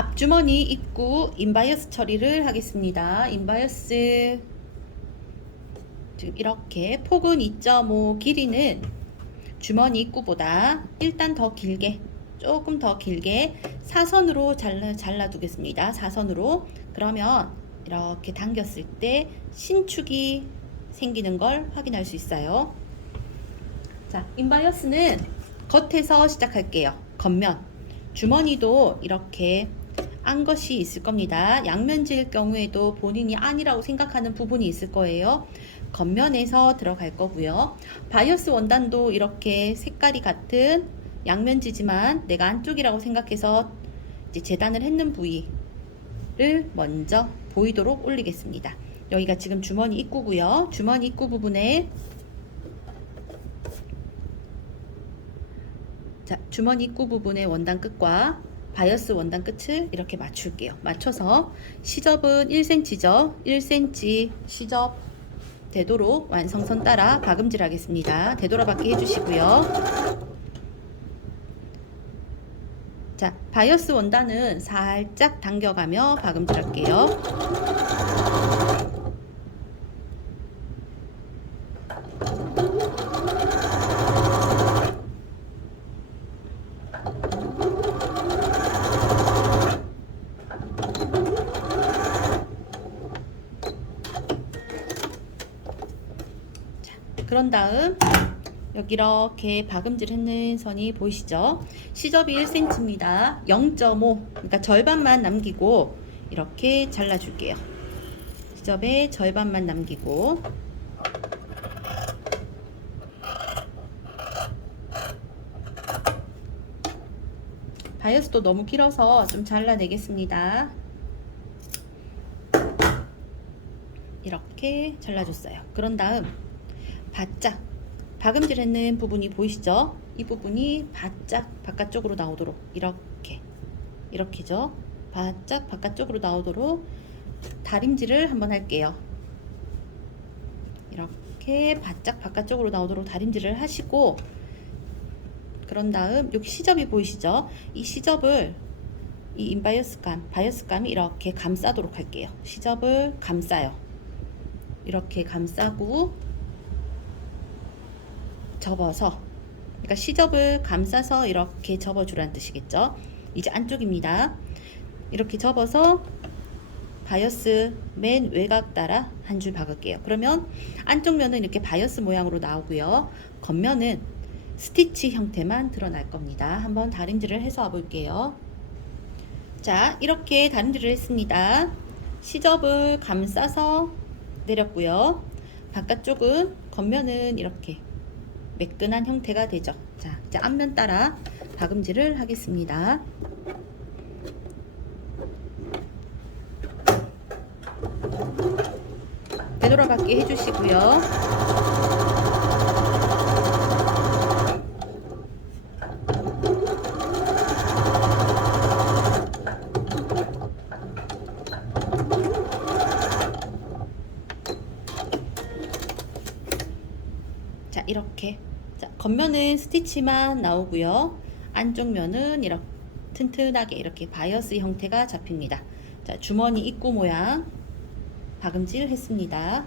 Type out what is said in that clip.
앞주머니 입구 인바이어스 처리를 하겠습니다. 인바이어스 이렇게 폭은 2.5 길이는 주머니 입구보다 일단 더 길게 조금 더 길게 사선으로 잘라, 잘라두겠습니다. 사선으로 그러면 이렇게 당겼을 때 신축이 생기는 걸 확인할 수 있어요. 자, 인바이어스는 겉에서 시작할게요. 겉면. 주머니도 이렇게 안 것이 있을 겁니다. 양면지일 경우에도 본인이 아니라고 생각하는 부분이 있을 거예요. 겉면에서 들어갈 거고요. 바이오스 원단도 이렇게 색깔이 같은 양면지지만 내가 안쪽이라고 생각해서 이제 재단을 했는 부위를 먼저 보이도록 올리겠습니다. 여기가 지금 주머니 입구고요. 주머니 입구 부분에 자, 주머니 입구 부분의 원단 끝과 바이어스 원단 끝을 이렇게 맞출게요. 맞춰서 시접은 1cm죠. 1cm 시접 되도록 완성선 따라 박음질 하겠습니다. 되돌아받기 해주시고요. 자, 바이어스 원단은 살짝 당겨가며 박음질 할게요. 그런 다음 여기 이렇게 박음질 했는 선이 보이시죠? 시접이 1cm입니다. 0.5 그러니까 절반만 남기고 이렇게 잘라줄게요. 시접의 절반만 남기고 바이어스도 너무 길어서 좀 잘라내겠습니다. 이렇게 잘라줬어요. 그런 다음 바짝 박음질 했는 부분이 보이시죠? 이 부분이 바짝 바깥쪽으로 나오도록 이렇게 이렇게죠. 바짝 바깥쪽으로 나오도록 다림질을 한번 할게요. 이렇게 바짝 바깥쪽으로 나오도록 다림질을 하시고 그런 다음 여기 시접이 보이시죠? 이 시접을 이 인바이어스감, 바이어스감이 이렇게 감싸도록 할게요. 시접을 감싸요. 이렇게 감싸고 접어서 그러니까 시접을 감싸서 이렇게 접어주라는 뜻이겠죠. 이제 안쪽입니다. 이렇게 접어서 바이어스 맨 외곽 따라 한 줄 박을게요. 그러면 안쪽 면은 이렇게 바이어스 모양으로 나오고요. 겉면은 스티치 형태만 드러날 겁니다. 한번 다림질을 해서 와볼게요. 자, 이렇게 다림질을 했습니다. 시접을 감싸서 내렸고요. 바깥쪽은 겉면은 이렇게 매끈한 형태가 되죠. 자, 이제 앞면 따라 박음질을 하겠습니다. 되돌아받기 해주시고요. 자, 이렇게. 자, 겉면은 스티치만 나오고요. 안쪽 면은 이렇게 튼튼하게 이렇게 바이어스 형태가 잡힙니다. 자, 주머니 입구 모양 박음질 했습니다.